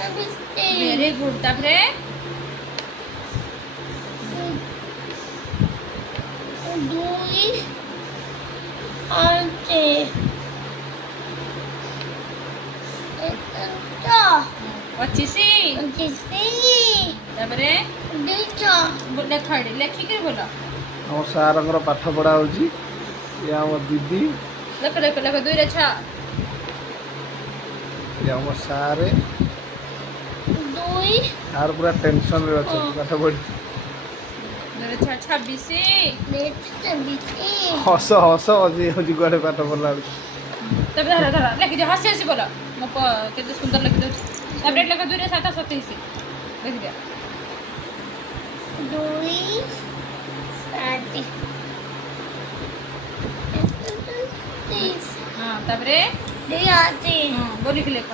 very good तापरे দুই আছে এটা पच्चीसी জিসি तापरे দুইটা लेख लेखिक बोल ଆମ ସାର୍ଙ୍କର ପାଠ ପଢ଼ା ହେଉଛି ଇଏ ଆମ ଦିଦି लेख लेख लेख 2 रे 6 ଇଏ ଆମ ସାର୍ দুই ସାର୍ ପୁରା ଟେନସନ୍ରେ ଅଛନ୍ତି ପାଠ ପଢ଼ି 2 रे 6 26 লেখতে বিছি ହସ ହସ ହଜି ହଜି କୁଆଡ଼େ ପାଠ ପଢ଼ିଲା ବେଳକୁ तब धर धर लेखि दे हसी हसी बोल मो केते सुंदर लिखि दउ तापरे लेख 2 रे 7 27 लिखि दे দুই সাত हां तापरे দুই আছে हां बोली के लेख